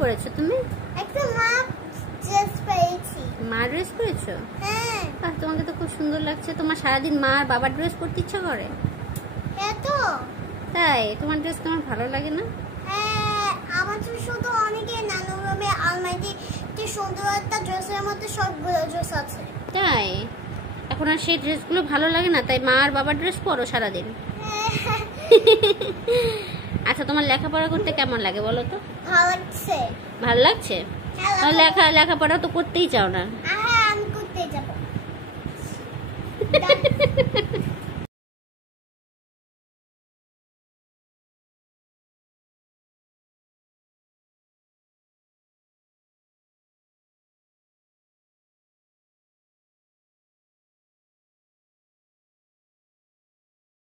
পরেছো তুমি? একটা মা ড্রেস পরেছি। মা ড্রেস পরেছো? হ্যাঁ। বাহ, তোমাকে তো খুব সুন্দর লাগছে। তোমার সারাদিন মা আর বাবার ড্রেস পরতে ইচ্ছা করে? এত তাই? তোমার ড্রেস তোমার ভালো লাগে না? হ্যাঁ, আমার তো শুধু অনেকে নানু রুমে আলমারিতে সুন্দর একটা ড্রেসের মধ্যে সবগুলো ড্রেস আছে। তাই? এখন আর সেই ড্রেসগুলো ভালো লাগে না, তাই মা আর বাবার ড্রেস পরো সারাদিন? আচ্ছা, তোমার লেখাপড়া করতে কেমন লাগে বলো তো? ভালো লাগছে। ভালো লাগছে? লেখাপড়া তো করতেই চাও না? হ্যাঁ, আমি করতে যাবো।